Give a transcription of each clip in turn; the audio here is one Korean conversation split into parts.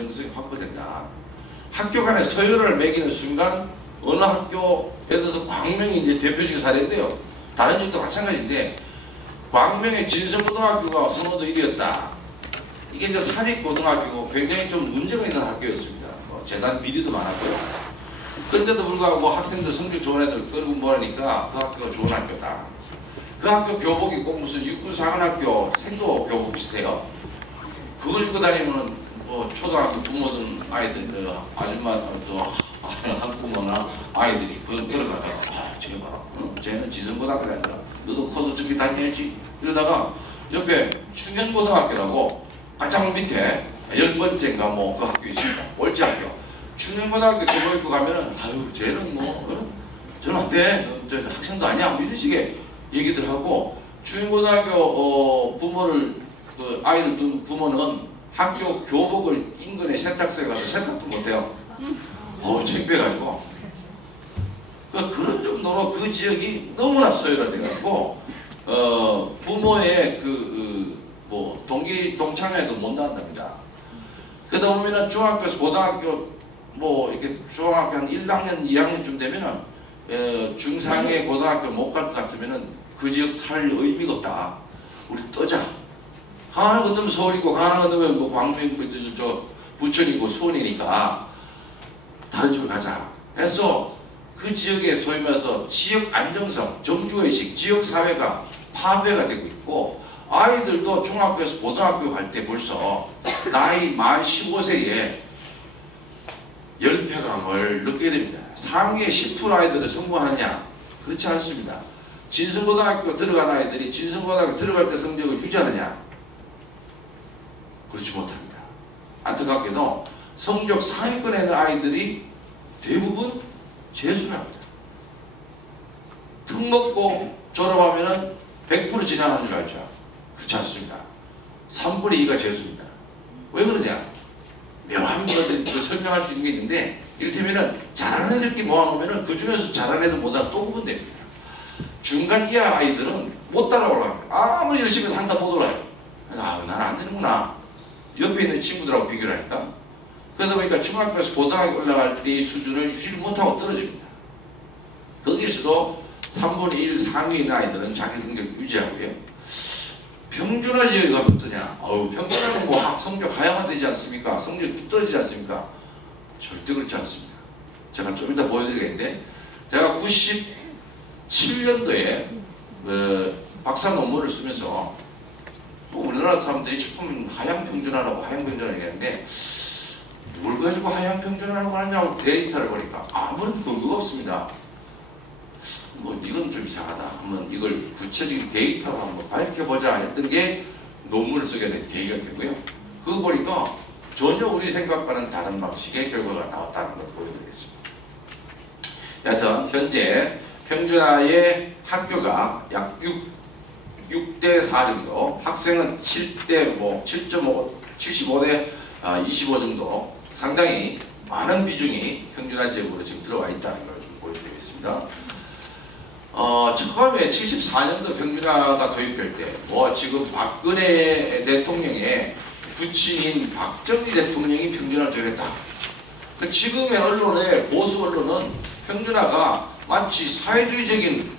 안정성이 확보된다. 학교 간에 서열을 매기는 순간 어느 학교, 예를 들어서 광명이 이제 대표적인 사례인데요. 다른 지역도 마찬가지인데 광명의 진성고등학교가 선호도 1위였다. 이게 이제 사립고등학교고 굉장히 좀 문제가 있는 학교였습니다. 재단 비리도 많았고요. 그런데도 불구하고 학생들 성적 좋은 애들 끌고 모으니까 그 학교가 좋은 학교다. 그 학교 교복이 꼭 무슨 육군사관학교 생도 교복 비슷해요. 그걸 입고 다니면 뭐 초등학교 부모든 아이들 아줌마 또 학부모나 아이들이 그걸 들어가다가 쟤 봐라, 쟤는 진성고등학교 아니라 너도 커서 저기 다녀야지. 이러다가 옆에 충현고등학교라고 가장 밑에 10번째인가 뭐 그 학교 있습니다. 월지학교. 충현고등학교 교복 입고 가면은 아유 쟤는 뭐 저는 안 돼. 저 학생도 아니야. 뭐 이런 식의 얘기들 하고 충현고등학교 부모를 그 아이를 둔 부모는 학교 교복을 인근의 세탁소에 가서 세탁도 못해요. 창피해가지고. 그러니까 그런 정도로 그 지역이 너무나 소외돼가지고 부모의 뭐 동창회도 못 나간답니다. 그러다 보면은 중학교에서 고등학교 뭐 이렇게 중학교 한 1학년, 2학년쯤 되면은 중상의 고등학교 못 갈 것 같으면은 그 지역 살 의미가 없다. 우리 떠자. 하나 건너면 서울이고 하나 건너면 뭐 광명, 저 부천이고 수원이니까 다른 집을 가자. 해서 그 지역에 소위 말해서 지역 안정성, 정주의식, 지역사회가 파괴가 되고 있고 아이들도 중학교에서 고등학교 갈 때 벌써 나이 만 15세에 열패감을 느끼게 됩니다. 상위의 10% 아이들은 성공하느냐? 그렇지 않습니다. 진성고등학교 들어간 아이들이 진성고등학교 들어갈 때 성적을 유지하느냐? 그렇지 못합니다. 안타깝게도 성적 상위권에 있는 아이들이 대부분 재수를 합니다. 턱 먹고 졸업하면은 100% 진학하는 줄 알죠? 그렇지 않습니다. 3분의 2가 재수입니다. 왜 그러냐? 묘한 것들이 설명할 수 있는 게 있는데 이를테면은 잘하는 애들끼리 모아놓으면은 그 중에서 잘하는 애들 보다 또 구분됩니다. 중간 이하 아이들은 못 따라올라요. 아무리 열심히 해도 한다 못 올라요. 아, 나는 안 되는구나. 옆에 있는 친구들하고 비교를 하니까. 그러다 보니까 중학교에서 고등학교 올라갈 때의 수준을 유지를 못하고 떨어집니다. 거기서도 3분의 1 상위의 있는 아이들은 자기 성적 유지하고요. 평준화 지역에 가면 어떠냐? 평준화는 뭐 성적 하향화 되지 않습니까? 성적이 떨어지지 않습니까? 절대 그렇지 않습니다. 제가 좀 이따 보여드리겠는데 제가 97년도에 박사 논문을 쓰면서 또 우리나라 사람들이 조금 하향평준화라고 하향평준화 얘기하는데 뭘 가지고 하향평준화라고 하냐고 데이터를 보니까 아무런 근거가 없습니다. 뭐 이건 좀 이상하다. 한번 이걸 구체적인 데이터로 한번 밝혀보자 했던 게 논문을 쓰게 된 계기가 되고요. 그거 보니까 전혀 우리 생각과는 다른 방식의 결과가 나왔다는 걸 보여드리겠습니다. 여하튼 현재 평준화의 학교가 약 6대 4 정도, 학생은 7대 뭐 7.5, 75대 25 정도 상당히 많은 비중이 평준화 지역으로 지금 들어와 있다는 걸 보여드리겠습니다. 처음에 74년도 평준화가 도입될 때, 지금 박근혜 대통령의 부친인 박정희 대통령이 평준화를 도입했다. 지금의 언론의 보수 언론은 평준화가 마치 사회주의적인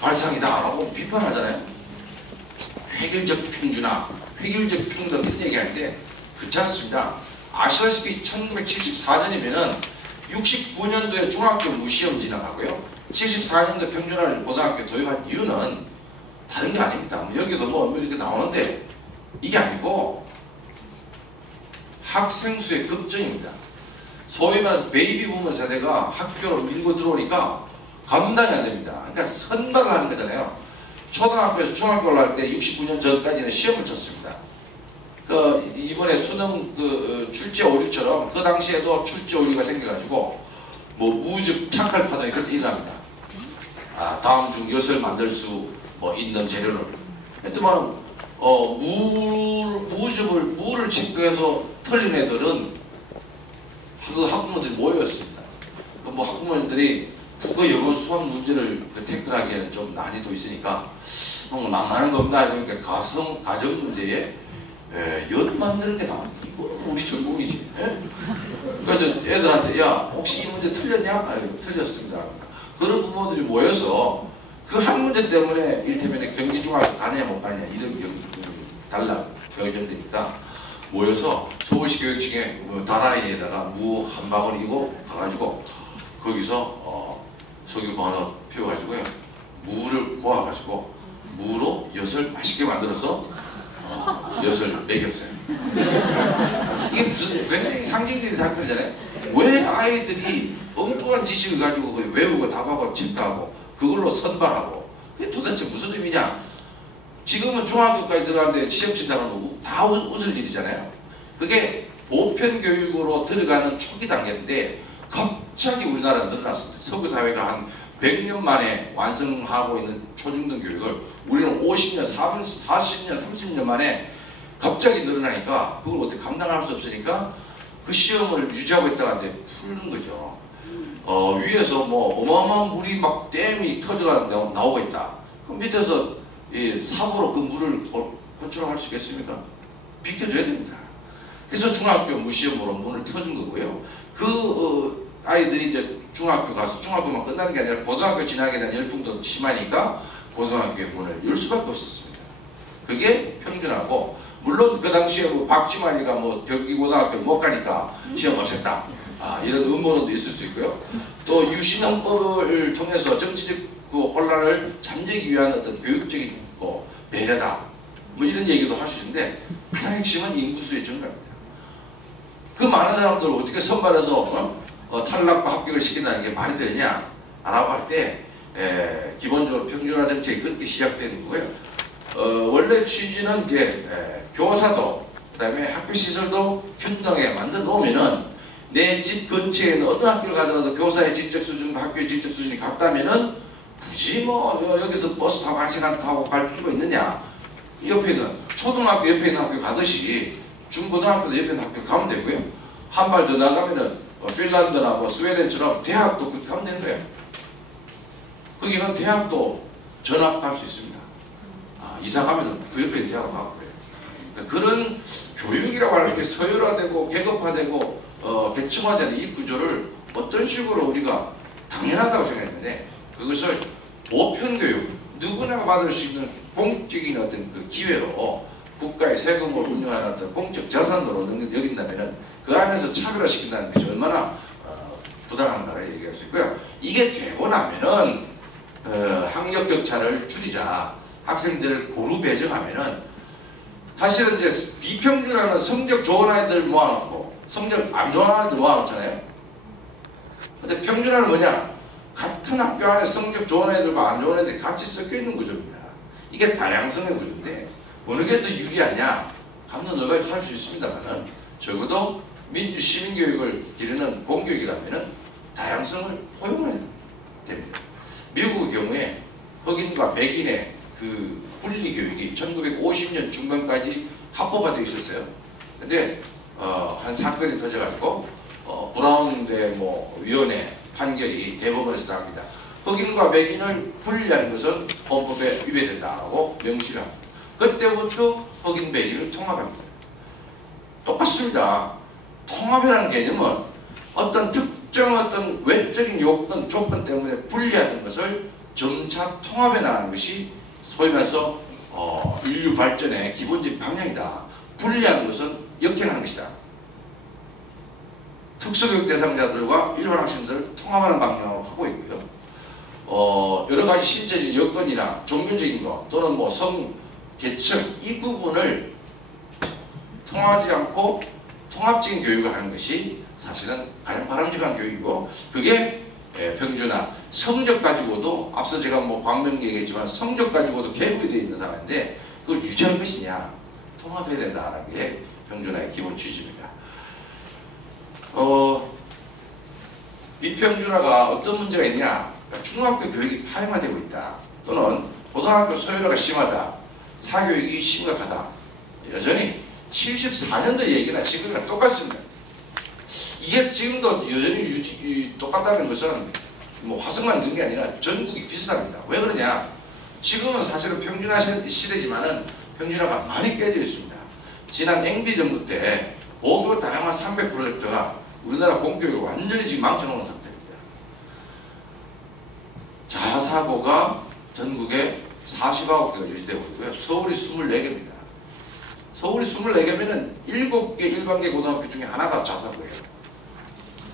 발상이다라고 비판하잖아요. 획일적 평준화, 획일적 평등 이런 얘기할 때 그렇지 않습니다. 아시다시피 1974년이면은 69년도에 중학교 무시험 진학하고요. 74년도 평준화를 고등학교 도입한 이유는 다른 게 아닙니다. 여기도 뭐 이렇게 나오는데 이게 아니고 학생 수의 급증입니다. 소위 말해서 베이비 부머 세대가 학교로 밀고 들어오니까 감당이 안 됩니다. 그러니까 선발을 하는 거잖아요. 초등학교에서 중학교 올라갈 때 69년 전까지는 시험을 쳤습니다. 이번에 수능 출제 오류처럼 그 당시에도 출제 오류가 생겨가지고 뭐 무즉 착할 파동이 그때 일어납니다. 다음 중 엿을 만들 수 있는 재료를. 하여튼 물을 체크해서 틀린 애들은 그 학부모들이 모였습니다. 학부모님들이 국어, 영어, 수학 문제를 태클하기에는 좀 난이도 있으니까 만만한 겁니다. 그러니까 가정 문제에 엿 만드는 게 나왔네. 이거는 우리 전공이지. 예? 그래서 애들한테 야 혹시 이 문제 틀렸냐? 아니, 틀렸습니다. 그런 부모들이 모여서 그 한 문제 때문에 이를테면 경기중학교 가느냐 못 가느냐 이런 달라 결정되니까 모여서 서울시 교육청에 다라이에다가 무 한 바구니고 가가지고 거기서 석유방어 피워가지고요 무를 고아가지고 무로 엿을 맛있게 만들어서 엿을 먹였어요. 이게 무슨 굉장히 상징적인 사건이잖아요. 왜 아이들이 엉뚱한 지식을 가지고 외우고 답하고 체크하고 그걸로 선발하고 그게 도대체 무슨 의미냐. 지금은 중학교까지 들어가는데 시험 친다고 다 웃을 일이잖아요. 그게 보편교육으로 들어가는 초기 단계인데 갑자기 우리나라는 늘어났습니다. 서구사회가 한 100년 만에 완성하고 있는 초중등 교육을 우리는 50년, 40년, 30년 만에 갑자기 늘어나니까 그걸 어떻게 감당할 수 없으니까 그 시험을 유지하고 있다가 이제 푸는 거죠. 위에서 뭐 어마어마한 물이 막 댐이 터져가 나오고 있다. 그럼 밑에서 사고로 그 물을 컨트롤할 수 있겠습니까? 비켜줘야 됩니다. 그래서 중학교 무시험으로 문을 터준 거고요. 아이들이 이제 중학교 가서 중학교만 끝나는 게 아니라 고등학교 진학에 대한 열풍도 심하니까 고등학교의 문을 열 수밖에 없었습니다. 그게 평준화고 물론 그 당시에 뭐 박지만이가 뭐 경기고등학교 못 가니까 시험 없앴다. 이런 음모론도 있을 수 있고요. 또 유신헌법을 통해서 정치적 그 혼란을 잠재기 위한 어떤 교육적인 배려다. 뭐 이런 얘기도 할 수 있는데 가장 핵심은 인구수의 증가입니다. 그 많은 사람들을 어떻게 선발해서 탈락과 합격을 시킨다는 게 말이 되느냐 알아볼 때 기본적으로 평준화 정책이 그렇게 시작되는 거고요. 원래 취지는 이제 교사도 그다음에 학교 시설도 균등하게 만들어 놓으면은 내 집 근처에 있는 어떤 학교를 가더라도 교사의 진적 수준과 학교의 진적 수준이 같다면은 굳이 뭐 여기서 버스 타고 1시간 타고 갈 필요가 있느냐. 옆에 있는 초등학교 옆에 있는 학교 가듯이 중고등학교도 옆에 있는 학교 가면 되고요. 한 발 더 나가면은 핀란드나 뭐 스웨덴처럼 대학도 그렇게 가면 되는 거예요. 거기는 대학도 전학할 수 있습니다. 이사 가면은 그 옆에 있는 대학을 가고 그래요. 그러니까 그런 교육이라고 하는 게 서열화되고 계급화되고 계층화되는 이 구조를 어떤 식으로 우리가 당연하다고 생각했는데 그것을 보편교육 누구나 받을 수 있는 공적인 어떤 그 기회로 국가의 세금을 운영하는 어떤 공적 자산으로 여긴다면 그 안에서 차별화시킨다는 것이 얼마나 부당한가를 얘기할 수 있고요. 이게 되고 나면은 학력 격차를 줄이자 학생들을 고루 배정하면은 사실은 이제 비평준화는 성적 좋은 아이들 모아놓고 성적 안 좋은 아이들 모아놓잖아요. 근데 평준화는 뭐냐? 같은 학교 안에 성적 좋은 애들과 안 좋은 애들이 같이 섞여 있는 구조입니다. 이게 다양성의 구조인데 어느 게 더 유리하냐? 감론을박이 할 수 있습니다만은 적어도 민주 시민교육을 기르는 공교육이라면은 다양성을 포용해야 됩니다. 미국의 경우에 흑인과 백인의 그 분리교육이 1950년 중반까지 합법화되어 있었어요. 근데 한 사건이 터져가지고 브라운대 뭐 위원회 판결이 대법원에서 나옵니다. 흑인과 백인을 분리하는 것은 헌법에 위배된다라고 명시를 합니다. 그때부터 흑인 백인을 통합합니다. 똑같습니다. 통합이라는 개념은 어떤 특정 어떤 외적인 요건 조건 때문에 분리하는 것을 점차 통합해 나가는 것이 소위 말해서 인류 발전의 기본적인 방향이다. 분리하는 것은 역행하는 것이다. 특수교육 대상자들과 일반 학생들을 통합하는 방향으로 하고 있고요. 여러 가지 신체적인 여건이나 종교적인 것 또는 뭐 성, 계층 이 부분을 통하지 않고 통합적인 교육을 하는 것이 사실은 가장 바람직한 교육이고 그게 평준화 성적 가지고도 앞서 제가 뭐 광명 얘기했지만 성적 가지고도 계급이 되어 있는 사람인데 그걸 유지할 것이냐 통합해야 된다는 게 평준화의 기본 취지입니다. 미평준화가 어떤 문제가 있냐? 그러니까 중학교 교육이 파형화되고 있다. 또는 고등학교 소외가 심하다. 사교육이 심각하다. 여전히 74년도 얘기나 지금이랑 똑같습니다. 이게 지금도 여전히 똑같다는 것은 뭐 화성만 그런 게 아니라 전국이 비슷합니다. 왜 그러냐? 지금은 사실은 평준화 시대지만은 평준화가 많이 깨져 있습니다. 지난 MB 정부 때 고교 다양화 300 프로젝트가 우리나라 공교육을 완전히 지금 망쳐놓은 상태입니다. 자사고가 전국에 49개가 유지되고 있고요. 서울이 24개입니다. 서울이 24개면은 7개 일반계 고등학교 중에 하나가 자사고예요.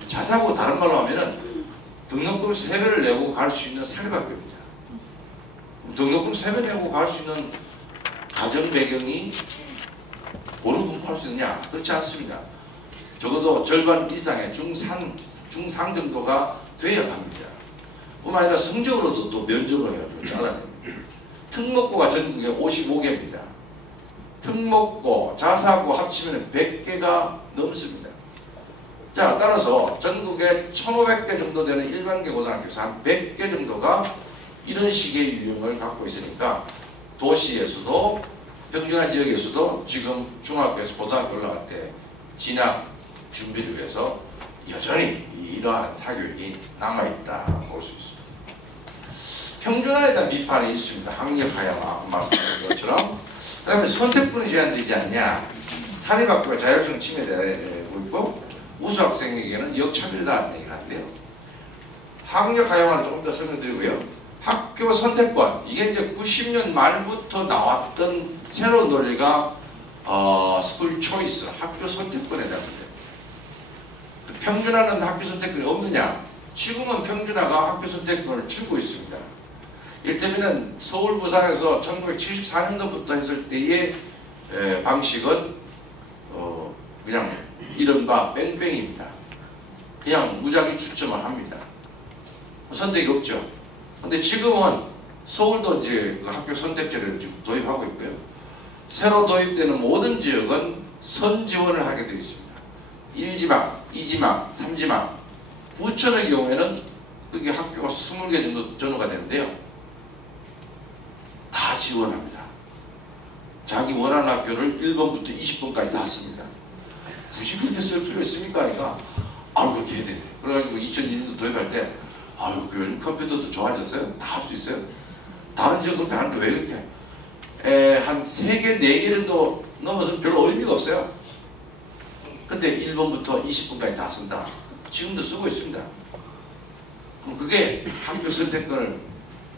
자사고 다른 말로 하면은 등록금 3배를 내고 갈 수 있는 사립학교입니다. 등록금 3배 내고 갈 수 있는 가정 배경이 고루 공부할 수 있느냐? 그렇지 않습니다. 적어도 절반 이상의 중상 정도가 돼야 합니다. 뿐만 아니라 성적으로도 또 면접을 해가지고 잘라냅니다. 특목고가 전국에 55개입니다. 특목고, 자사고 합치면 100개가 넘습니다. 자, 따라서 전국에 1,500개 정도 되는 일반계 고등학교에서 한 100개 정도가 이런 식의 유형을 갖고 있으니까 도시에서도 평균한 지역에서도 지금 중학교에서 고등학교 올라갈 때 진학 준비를 위해서 여전히 이러한 사교육이 남아있다 볼 수 있습니다. 평준화에 대한 비판이 있습니다. 학력하야와 말씀드린 것처럼. 그 다음에 선택권이 제한되지 않냐. 사립학교가 자율성 침해되고 있고 우수학생에게는 역차별이다는 얘기를 하는데요. 학력하야만을 조금 더 설명드리고요. 학교 선택권, 이게 이제 90년 말부터 나왔던 새로운 논리가 스쿨 초이스, 학교 선택권에 대한 문제. 평준화는 학교 선택권이 없느냐? 지금은 평준화가 학교 선택권을 주고 있습니다. 이를테면 서울, 부산에서 1974년도부터 했을 때의 방식은 그냥 이른바 뺑뺑입니다. 그냥 무작위 추첨을 합니다. 선택이 없죠. 근데 지금은 서울도 이제 학교 선택제를 지금 도입하고 있고요. 새로 도입되는 모든 지역은 선지원을 하게 되어 있습니다. 1지방, 2지방, 3지방. 부천의 경우에는 그게 학교가 20개 정도 전후가 되는데요. 다 지원합니다. 자기 원하는 학교를 1번부터 20번까지 다 씁니다. 굳이 그렇게 쓸 필요 있습니까? 그러니까 그렇게 해야 되는데. 그래가지고 2002년도 도입할 때 요즘 컴퓨터도 좋아졌어요? 다 할 수 있어요? 다른 지역 그렇게 하는데 왜 그렇게? 한 3개, 4개 정도 넘어서는 별로 의미가 없어요. 근데 1번부터 20번까지 다 쓴다. 지금도 쓰고 있습니다. 그럼 그게 학교 선택권을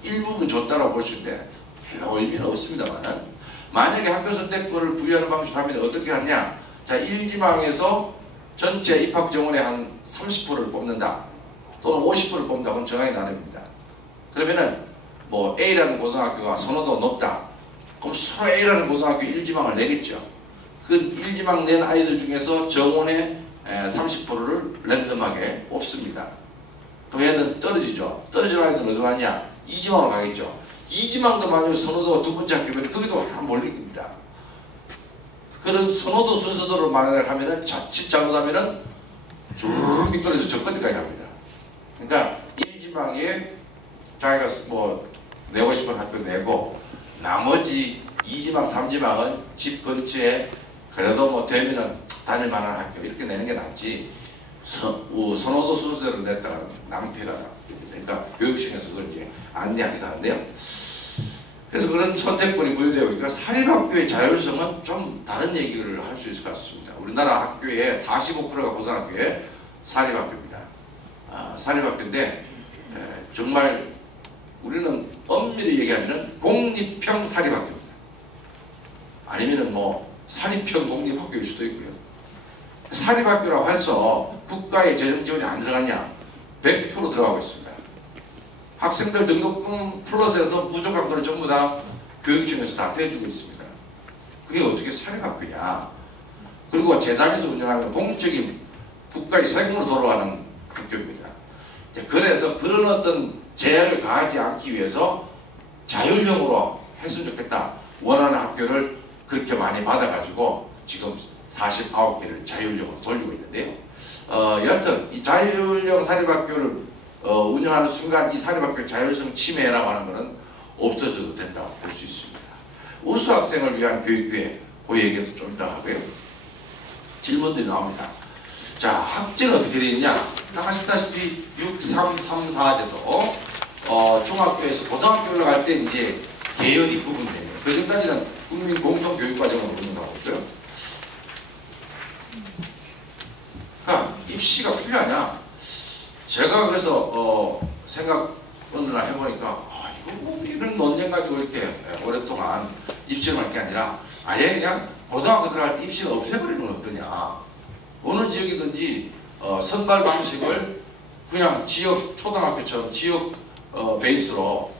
일부분 줬다라고 볼 수 있는데 별로 의미는 없습니다만, 만약에 학교 선택권을 부여하는 방식으로 하면 어떻게 하냐? 자, 1지방에서 전체 입학 정원의 한 30%를 뽑는다. 또는 50%를 뽑는다. 그건 정확히 나눕니다. 그러면은 뭐 A라는 고등학교가 선호도가 높다. 그럼 서로 A라는 고등학교 1지방을 내겠죠. 그 1지방 낸 아이들 중에서 정원의 30%를 랜덤하게 뽑습니다. 그럼 얘는 떨어지죠. 떨어지는 아이들은 어디로 가냐? 2지방으로 가겠죠. 2지방도 만약에 선호도가 두 번째 학교면 거기도 한 몰립니다. 그런 선호도 순서대로 만약에 하면은 자칫 잘못하면은 쭉 미끄러져서 저 끝까지 갑니다. 그러니까 1지방에 자기가 뭐 내고 싶은 학교 내고 나머지 2지방, 3지방은 집 근처에 그래도 뭐 되면은 다닐 만한 학교 이렇게 내는 게 낫지 선호도 순서대로 냈다가 낭패가 납니다. 그러니까 교육청에서 그걸 이제 안내하기도 하는데요. 그래서 그런 선택권이 부여되고 있으니까 사립학교의 자율성은 좀 다른 얘기를 할 수 있을 것 같습니다. 우리나라 학교의 45%가 고등학교의 사립학교입니다. 사립학교인데 정말 우리는 엄밀히 얘기하면 공립형 사립학교입니다. 아니면은 뭐 사립형 공립학교일 수도 있고요. 사립학교라고 해서 국가의 재정 지원이 안 들어갔냐? 100% 들어가고 있습니다. 학생들 등록금 플러스해서 부족한 거를 전부 다 교육청에서 다 대주고 있습니다. 그게 어떻게 사립학교냐? 그리고 재단에서 운영하는 공적인 국가의 세금으로 돌아가는 학교입니다. 그래서 그런 어떤 제약을 가하지 않기 위해서 자율형으로 했으면 좋겠다. 원하는 학교를 그렇게 많이 받아가지고 지금 49개를 자율형으로 돌리고 있는데요. 여하튼 이 자율형 사립학교를 운영하는 순간 이 사립학교 자율성 침해라고 하는 것은 없어져도 된다고 볼 수 있습니다. 우수학생을 위한 교육계획, 그 얘기도 좀 이따 하고요. 질문들이 나옵니다. 자, 학제는 어떻게 되어 있냐? 아시다시피 6334제도 중학교에서 고등학교 올라갈 때 이제 계열이 구분돼요. 그 전까지는 국민 공통 교육과정으로 운영하고 있고요. 입시가 필요하냐? 제가 그래서 생각을 해보니까 이거 뭐 이런 논쟁 가지고 이렇게 오랫동안 입시를 할 게 아니라 아예 그냥 고등학교 들어갈 때 입시를 없애버리는 건 어떠냐. 어느 지역이든지 선발 방식을 그냥 지역 초등학교처럼 지역 베이스로.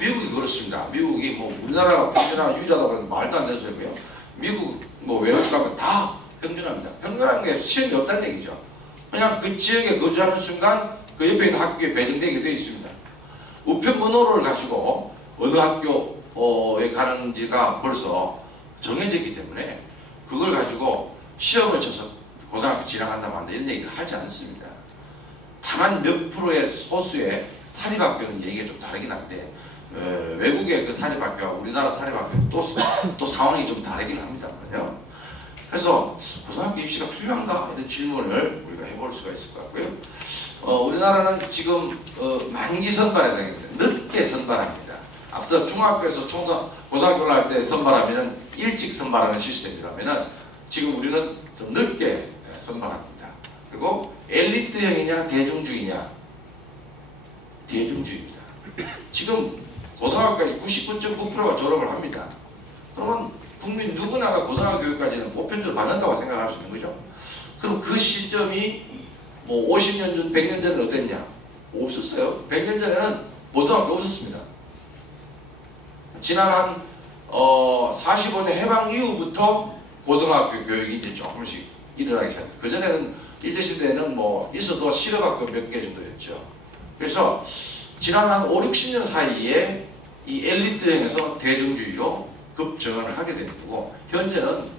미국이 그렇습니다. 미국이 뭐 우리나라가 평균하는 유일하다고 하면 말도 안 되는 소리고요. 미국 뭐 외국 가면 다 평균합니다. 평균하는 게 시험이 없다는 얘기죠. 그냥 그 지역에 거주하는 순간 그 옆에 있는 학교에 배정되게 되어 있습니다. 우편번호를 가지고 어느 학교에 가는지가 벌써 정해져 있기 때문에 그걸 가지고 시험을 쳐서 고등학교 진학한다 만다 이런 얘기를 하지 않습니다. 다만 몇 프로의 소수의 사립학교는 얘기가 좀 다르긴 한데 외국의 그 사립학교와 우리나라 사립학교는 또 상황이 좀 다르긴 합니다. 말이요. 그래서 고등학교 입시가 필요한가? 이런 질문을 우리가 해볼 수가 있을 것 같고요. 우리나라는 지금 만기 선발에 당합니다. 늦게 선발합니다. 앞서 중학교에서 고등학교를 할 때 선발하면 일찍 선발하는 시스템이라면 지금 우리는 좀 늦게 선발합니다. 그리고 엘리트형이냐 대중주의냐? 대중주의입니다. 지금 고등학교까지 99.9%가 졸업을 합니다. 그러면 국민 누구나가 고등학교 교육까지는 보편적으로 받는다고 생각할 수 있는 거죠. 그럼 그 시점이 뭐 50년 전, 100년 전에는 어땠냐? 없었어요. 100년 전에는 고등학교 없었습니다. 지난 한 45년 해방 이후부터 고등학교 교육이 이제 조금씩 일어나기 시작합니다. 그전에는 일제시대에는 뭐 있어도 실업학교 몇 개 정도였죠. 그래서 지난 한 5, 60년 사이에 이 엘리트형에서 대중주의로 급정을 하게 되는 거고, 현재는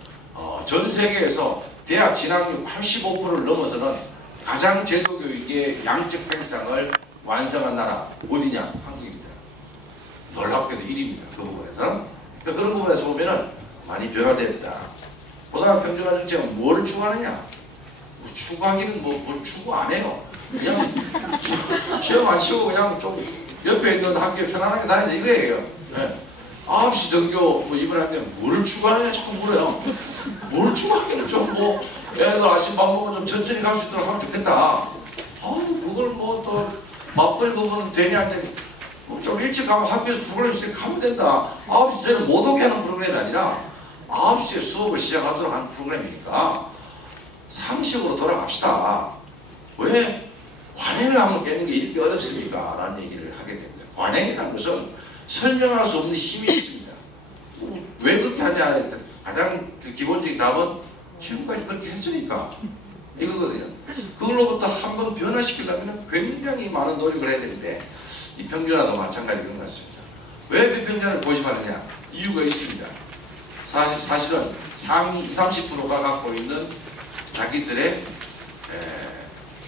전 세계에서 대학 진학률 85%를 넘어서는 가장 제도교육의 양적 팽창을 완성한 나라 어디냐? 한국입니다. 놀랍게도 1위입니다. 그 부분에서. 그러니까 그런 부분에서 보면은 많이 변화됐다. 고등학교 평준화 정책은 뭘 추구하느냐? 뭐 추구하기는 뭘 추구 안 해요. 그냥 시험 안 치고 그냥 좀 옆에 있는 학교에 편안하게 다니자 이거예요. 네. 9시 등교 뭐 이번에 할 때 뭐를 추구하느냐 자꾸 물어요. 뭘 추구하기는 좀 뭐 애들 아침 밥 먹고 좀 천천히 갈 수 있도록 하면 좋겠다. 그걸 뭐 또 맞벌이고 그러면 되냐 하는데 좀 일찍 가면 학교에서 프로그램 있으니까 가면 된다. 9시 전에 못 오게 하는 프로그램이 아니라 9시에 수업을 시작하도록 하는 프로그램이니까 상식으로 돌아갑시다. 왜 관행을 한번 깨는 게 이렇게 어렵습니까? 라는 얘기를 하게 됩니다. 관행이라는 것은 설명할 수 없는 힘이 있습니다. 왜 그렇게 하냐? 가장 그 기본적인 답은 지금까지 그렇게 했으니까 이거거든요. 그걸로부터 한번 변화시키려면 굉장히 많은 노력을 해야 되는데 이 평준화도 마찬가지인 것 같습니다. 왜 비평준화를 고집하느냐? 이유가 있습니다. 사실은 상위 20, 30%가 갖고 있는 자기들의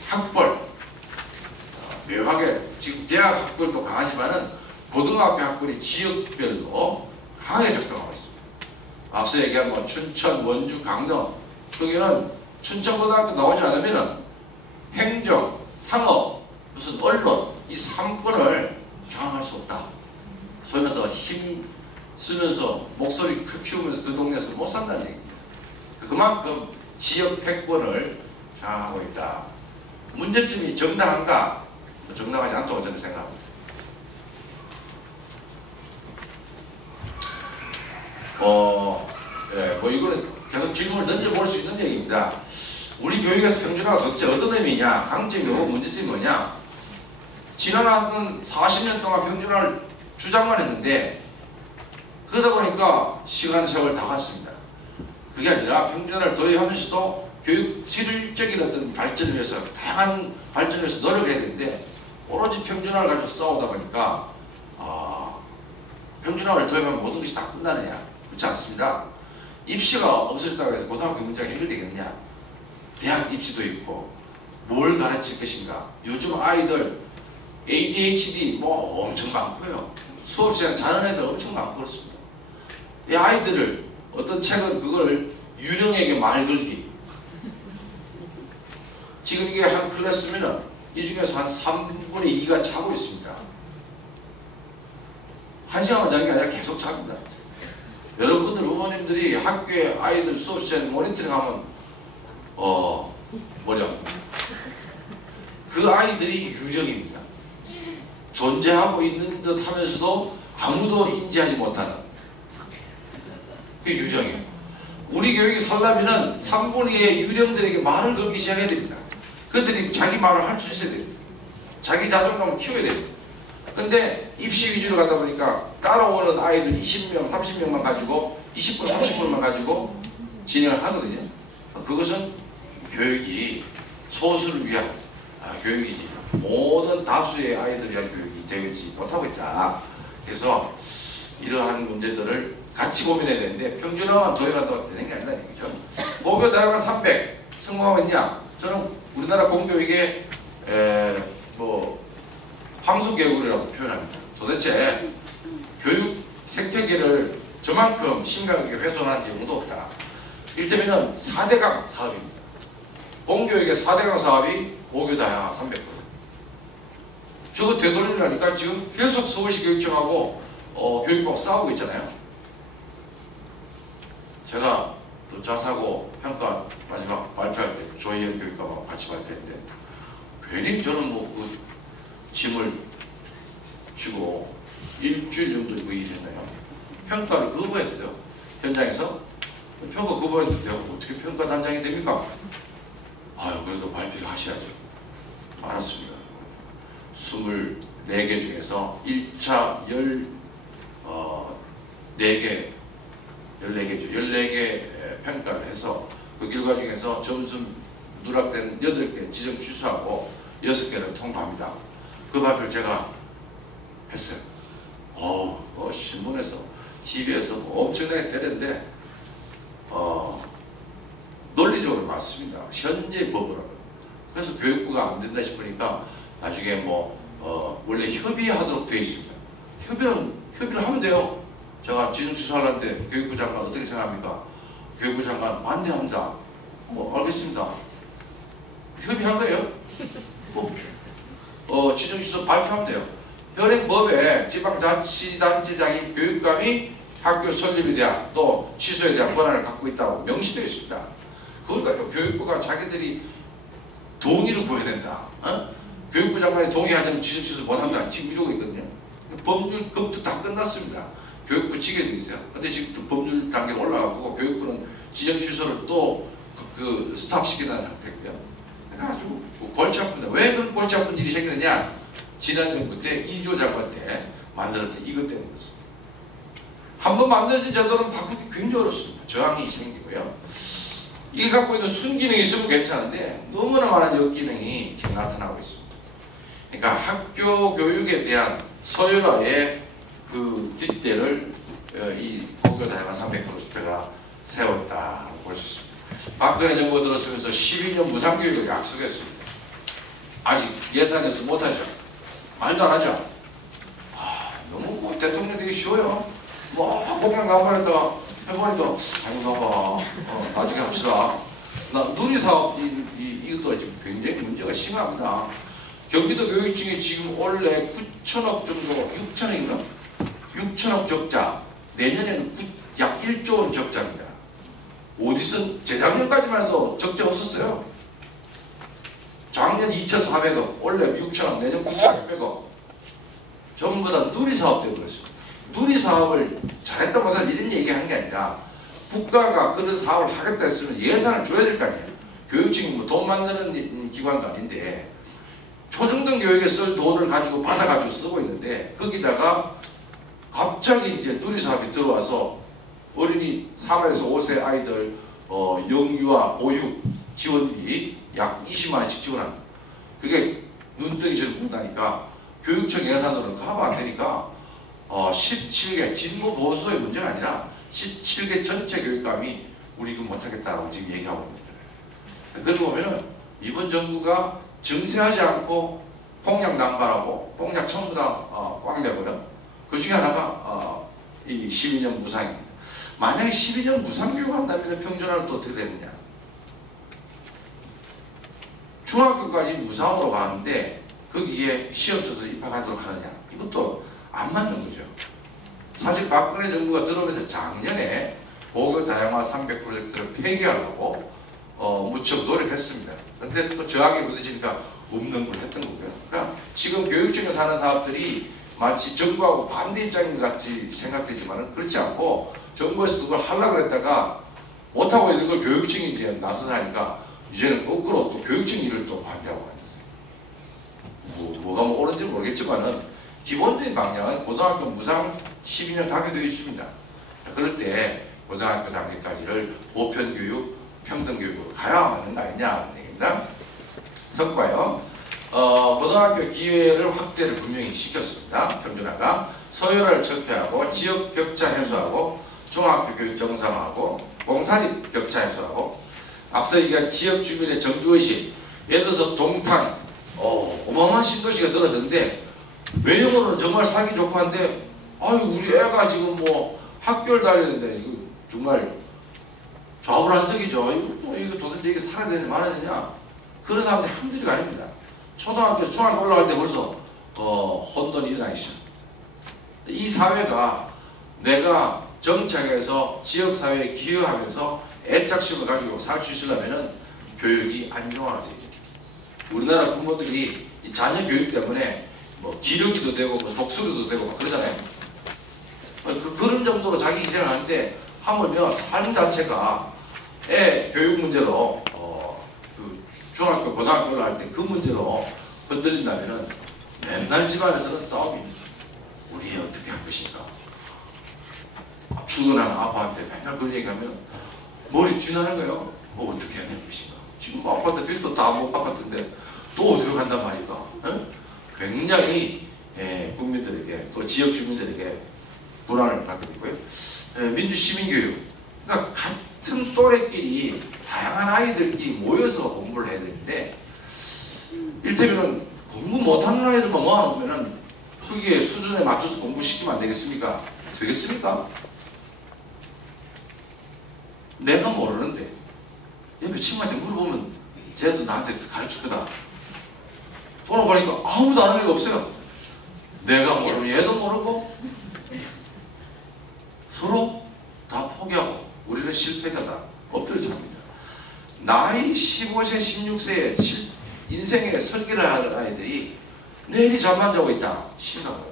학벌, 묘하게 지금 대학 학벌도 강하지만은 고등학교 학벌이 지역별로 강하게 적당하고 있습니다. 앞서 얘기한 뭐 춘천, 원주, 강릉 거기는 춘천고등학교 나오지 않으면은 행정, 상업, 무슨 언론 이 3권을 경험할 수 없다. 소위 말해서 힘 쓰면서 목소리 키우면서 그 동네에서 못 산다는 얘기입니다. 그만큼 지역 패권을 장악하고 있다. 문제점이 정당한가? 정당하지 않다고 저는 생각합니다. 뭐 이거는 계속 질문을 던져볼 수 있는 얘기입니다. 우리 교육에서 평준화가 도대체 어떤 의미냐? 강점이 뭐고 문제점이 뭐냐? 지난 한 40년 동안 평준화를 주장만 했는데 그러다 보니까 시간 세월 다 갔습니다. 그게 아니라 평준화를 도입하면서도 교육 실질적인 어떤 발전을 위해서 다양한 발전을 위해서 노력해야 되는데 오로지 평준화를 가지고 싸우다 보니까 평준화를 도입하면 모든 것이 다 끝나느냐? 그렇지 않습니다. 입시가 없어졌다고 해서 고등학교 문제가 해결되겠느냐? 대학 입시도 있고 뭘 가르칠 것인가? 요즘 아이들 ADHD 뭐 엄청 많고요. 수업 시간 자는 애들 엄청 많고 그렇습니다. 이 아이들을 어떤 책은 그걸 유령에게 말 걸기. 지금 이게 한 클래스면은 이 중에서 한 3분의 2가 자고 있습니다. 1시간만 자는 게 아니라 계속 잡니다. 여러분들 부모님들이 학교에 아이들 수업 시간에 모니터링 하면 뭐냐 그 아이들이 유령입니다. 존재하고 있는 듯 하면서도 아무도 인지하지 못하는 그게 유령이에요. 우리 교육이 살려면 3분의 2의 유령들에게 말을 걸기 시작해야 됩니다. 그들이 자기 말을 할 수 있어야 됩니다. 자기 자존감을 키워야 됩니다. 근데 입시 위주로 가다 보니까 따라오는 아이들 20명, 30명만 가지고 20%, 30%만 가지고 진행을 하거든요. 그것은 교육이 소수를 위한 교육이지 모든 다수의 아이들을 위한 교육이 되지 못하고 있다. 그래서 이러한 문제들을 같이 고민해야 되는데 평준화만 도입한다고 되는 게 아니다 얘기죠. 목요 다양한 300 성공하고 있냐? 저는 우리나라 공교육의 황소개구리라고 표현합니다. 도대체 교육 생태계를 저만큼 심각하게 훼손한 경우도 없다. 이를테면 4대강 사업입니다. 공교육의 4대강 사업이 고교 다양화 300%. 저거 되돌리려니까 지금 계속 서울시 교육청하고 교육부가 싸우고 있잖아요. 제가 또 자사고 평가 마지막 발표할 때 조희연 교육감하고 같이 발표했는데 괜히 저는 그 짐을 쥐고 일주일 정도 그 일을 했나요? 평가를 거부했어요. 현장에서. 평가 거부했는데 내가 어떻게 평가 단장이 됩니까? 아유 그래도 발표를 하셔야죠. 알았습니다. 24개 중에서 1차 14개 평가를 해서 그 결과 중에서 점수 누락되는 8개 지정 취소하고 6개를 통과합니다. 그 발표를 제가 했어요. 신문에서 TV에서 엄청나게 때렸는데 논리적으로 맞습니다. 현재 법으로는. 그래서 교육부가 안 된다 싶으니까 나중에 원래 협의하도록 되어 있습니다. 협의를 하면 돼요. 제가 지정 취소하려는데 교육부 장관 어떻게 생각합니까? 교육부 장관 반대합니다. 알겠습니다. 협의한 거예요. 지정 취소 발표하면 돼요. 현행법에 지방자치단체장인 교육감이 학교 설립에 대한 또 취소에 대한 권한을 갖고 있다고 명시되어 있습니다. 그걸 가지고 교육부가 자기들이 동의를 구해야 된다. 교육부 장관이 동의하지 않으면 지정 취소 못한다. 지금 이러고 있거든요. 법률 검토 다 끝났습니다. 교육부 직에도 있어요. 근데 지금 또 법률 단계로 올라가고 교육부는 지정 취소를 또 스탑시키는 상태고요. 그러니까 아주 골치 아픕니다. 왜 그런 골치 아픈 일이 생기느냐? 지난 정부 때 이조 장관 때 만들었던 이것 때문이었습니다. 한번 만들어진 제도는 바꾸기 굉장히 어렵습니다. 저항이 생기고요. 이게 갖고 있는 순기능이 있으면 괜찮은데 너무나 많은 역기능이 지금 나타나고 있습니다. 그러니까 학교 교육에 대한 서열화의 그 뒷대를 이 고교 다양화 300%가 세웠다고 볼 수 있습니다. 박근혜 정부가 들어서면서 12년 무상교육을 약속했습니다. 아직 예산에서 못하죠. 말도 안 하죠. 너무 대통령 되기 쉬워요. 공약 나무했다가 해보니까 아니 봐봐 나중에 합시다. 누리사업 이것도 지금 굉장히 문제가 심합니다. 경기도 교육청에 지금 원래 9천억 정도 6천억인가? 6천억 적자. 내년에는 약 1조 원 적자입니다. 어디서 재작년까지만 해도 적자 없었어요. 작년 2,400억, 원래 6천억, 내년 9,600억. 전부 다 누리사업 때문에 그렇습니다. 누리사업을 잘했다 못했다 이런 얘기하는 게 아니라 국가가 그런 사업을 하겠다 했으면 예산을 줘야 될 거 아니에요. 교육청이 돈 만드는 기관도 아닌데 초중등 교육에 쓸 돈을 가지고 받아가지고 쓰고 있는데 거기다가 갑자기 이제 누리사업이 들어와서 어린이 3에서 5세 아이들 영유아 보육 지원비 약 20만원씩 지원합니다. 그게 눈덩이처럼 붙다니까 교육청 예산으로는 커버 안 되니까 17개 진보 보수의 문제가 아니라 17개 전체 교육감이 우리 이거 못하겠다라고 지금 얘기하고 있는 거예요. 그러고 보면은 이번 정부가 정세하지 않고 공약 남발하고 공약 전부 다 꽉 내고요. 그 중에 하나가 이 12년 무상입니다. 만약에 12년 무상교육 한다면 평준화는 또 어떻게 되느냐? 중학교까지 무상으로 가는데 거기에 시험 쳐서 입학하도록 하느냐? 이것도 안 맞는 거죠. 사실 박근혜 정부가 들어오면서 작년에 고교 다양화 300%를 폐기하려고 무척 노력했습니다. 그런데 또 저항이 부딪히니까 없는 걸 했던 거고요. 그러니까 지금 교육청에 사는 사업들이 마치 정부하고 반대 입장인 것 같이 생각되지만 그렇지 않고 정부에서 그걸 하려고 했다가 못하고 있는 걸 교육청이 이제 나서서 하니까 이제는 거꾸로 또 교육청 일을 또 반대하고 앉았어요. 뭐가 옳은지 모르겠지만은 기본적인 방향은 고등학교 무상 12년 가게 되어 있습니다. 그럴 때 고등학교 단계까지를 보편교육, 평등교육으로 가야 맞는 거 아니냐는 얘기입니다. 성과요. 고등학교 기회를 확대를 분명히 시켰습니다. 평준화가 서열을 철폐하고 지역 격차 해소하고 중학교 교육 정상화하고 공산입 격차 해소하고 앞서 얘기한 지역 주민의 정주의식 예를 들어서 동탄 어마어마한 신도시가 늘어졌는데 외형으로는 정말 살기 좋고 한데 아유 우리 애가 지금 뭐 학교를 다니는데 이거 정말 좌불안석이죠. 이거 도대체 이게 살아야 되냐 말아야 되냐 그런 사람들이 한둘이가 아닙니다. 초등학교 중학교 올라갈 때 벌써 혼돈이 일어나 있어요. 이 사회가 내가 정착해서 지역사회에 기여하면서 애착심을 가지고 살 수 있으려면 교육이 안정화되죠. 우리나라 부모들이 이 자녀 교육 때문에 뭐 기러기도 되고 뭐 독수리도 되고 막 그러잖아요. 그런 정도로 자기 희생을 하는데 하물며 삶 자체가 애 교육 문제로 그 중학교 고등학교 올라갈 때 그 문제로 흔들린다면은 맨날 집안에서는 싸움입니다. 우리 애 어떻게 할 것인가. 출근하는 아빠한테 맨날 그런 얘기하면 머리 쥐나는 거예요. 어떻게 해야 될 것인가. 지금 아빠한테 빌도 다 못 바꿨던데 또 어디로 간단 말인가. 굉장히 국민들에게 또 지역 주민들에게 불안을 갖게 되고요. 민주 시민교육. 그러니까 같은 또래끼리 다양한 아이들끼리 모여서 공부를 해야 되는데 이를테면 공부 못하는 아이들만 모아놓으면 그게 수준에 맞춰서 공부시키면 안 되겠습니까? 되겠습니까? 내가 모르는데 옆에 친구한테 물어보면 쟤도 나한테 가르칠 거다. 돌아보니까 아무도 아는 애가 없어요. 내가 모르면 얘도 모르고 서로 다 포기하고 우리는 실패자다. 엎드려져 합니다. 나이 15세, 16세에 인생의 설계를 하는 아이들이 내일이 잠만 자고 있다. 심각해요.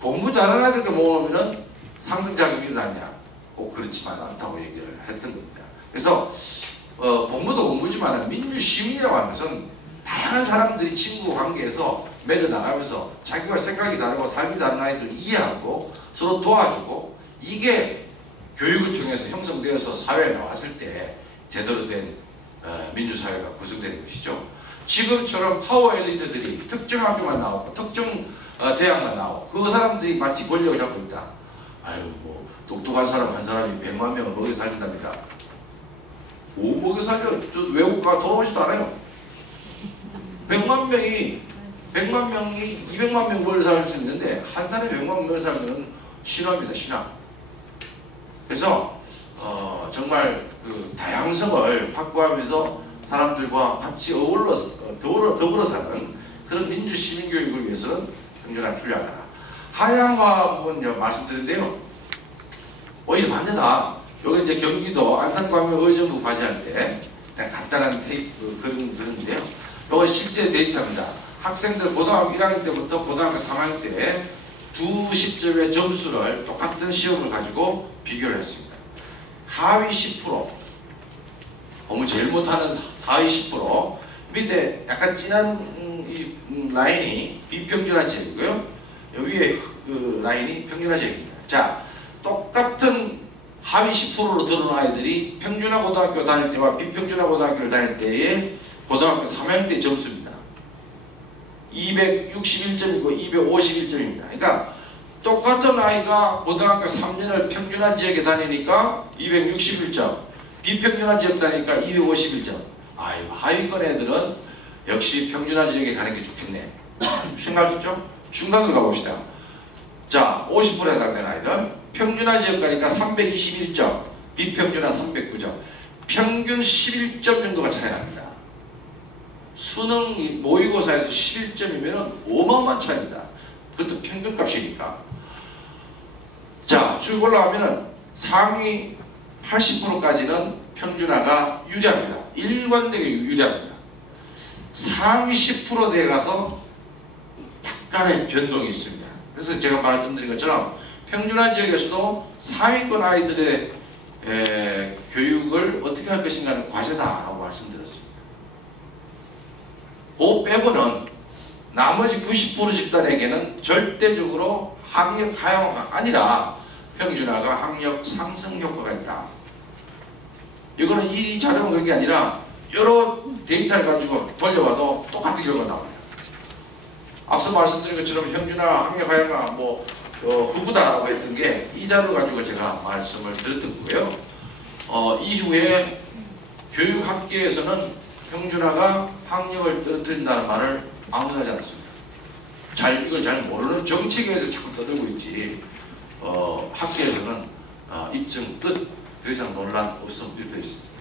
공부 잘하는 아이들과 모으면 상승작용이 일어나냐? 꼭 그렇지만 않다고 얘기를 했던 겁니다. 그래서 공부도 공부지만 민주시민이라고 하는 것은 다양한 사람들이 친구 관계에서 맺어 나가면서 자기가 생각이 다르고 삶이 다른 아이들을 이해하고 서로 도와주고 이게 교육을 통해서 형성되어서 사회에 나왔을 때 제대로 된 민주사회가 구성되는 것이죠. 지금처럼 파워 엘리트들이 특정 학교만 나오고 특정 대학만 나오고 그 사람들이 마치 권력을 잡고 있다. 아유 뭐 똑똑한 사람 한 사람이 100만 명을 먹여 살린답니다. 뭐 먹여 살려? 저 외국가 돌아오지도 않아요. 100만 명이 200만 명 먹여 살 수 있는데 한 사람이 100만 명 먹여 살면 신화입니다. 신화. 그래서 정말 그 다양성을 확보하면서 사람들과 같이 더불어 사는 그런 민주 시민 교육을 위해서는 평준화가 필요하다. 하향화 부분 말씀드렸는데요. 오히려 반대다. 여기 이제 경기도 안산광명 의정부 과제할 때 그냥 간단한 테이프 그런데요. 이거 실제 데이터입니다. 학생들 고등학교 1학년 때부터 고등학교 3학년 때 두 시점의 점수를 똑같은 시험을 가지고 비교를 했습니다. 하위 10%, 공부 제일 못하는 하위 10%, 밑에 약간 진한 이 라인이 비평준화 지역이고요. 위에 그 라인이 평준화 지역입니다. 자, 똑같은 하위 10%로 들어온 아이들이 평준화 고등학교 다닐 때와 비평준화 고등학교를 다닐 때의 고등학교 3학년 때 점수입니다. 261점이고 251점입니다. 그러니까 똑같은 아이가 고등학교 3년을 평준화 지역에 다니니까 261점, 비평준화 지역 다니니까 251점. 아유, 하위권 애들은 역시 평준화 지역에 가는 게 좋겠네. 생각하셨죠? 중간으로 가봅시다. 자, 50%에 해당되는 아이들 평준화 지역 가니까 321점, 비평준화 309점, 평균 11점 정도가 차이 납니다. 수능 모의고사에서 11점이면 어마어마한 차이입니다. 그것도 평균값이니까. 자, 쭉 올라가면은 상위 80%까지는 평준화가 유리합니다. 일관되게 유리합니다. 상위 10%대에 가서 약간의 변동이 있습니다. 그래서 제가 말씀드린 것처럼 평준화 지역에서도 상위권 아이들의 교육을 어떻게 할 것인가는 과제다라고 말씀드렸습니다. 그 빼고는 나머지 90% 집단에게는 절대적으로 학력 하향화가 아니라 평준화가 학력 상승 효과가 있다. 이거는 이 자료가 그런 게 아니라 여러 데이터를 가지고 돌려봐도 똑같은 결과가 나옵니다. 앞서 말씀드린 것처럼 평준화, 학력 하향화 후보다라고 했던 게 이 자료를 가지고 제가 말씀을 드렸던 거고요. 이후에 교육학계에서는 평준화가 학력을 떨어뜨린다는 말을 아무도 하지 않습니다. 이걸 잘 모르는 정치계에서 자꾸 떠들고 있지, 학계에서는 입증 끝, 더 이상 논란 없음 이렇게 되어 있습니다.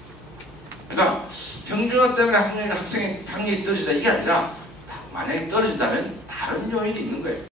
그러니까 평준화 때문에 학력이 떨어진다 이게 아니라 만약에 떨어진다면 다른 요인이 있는 거예요.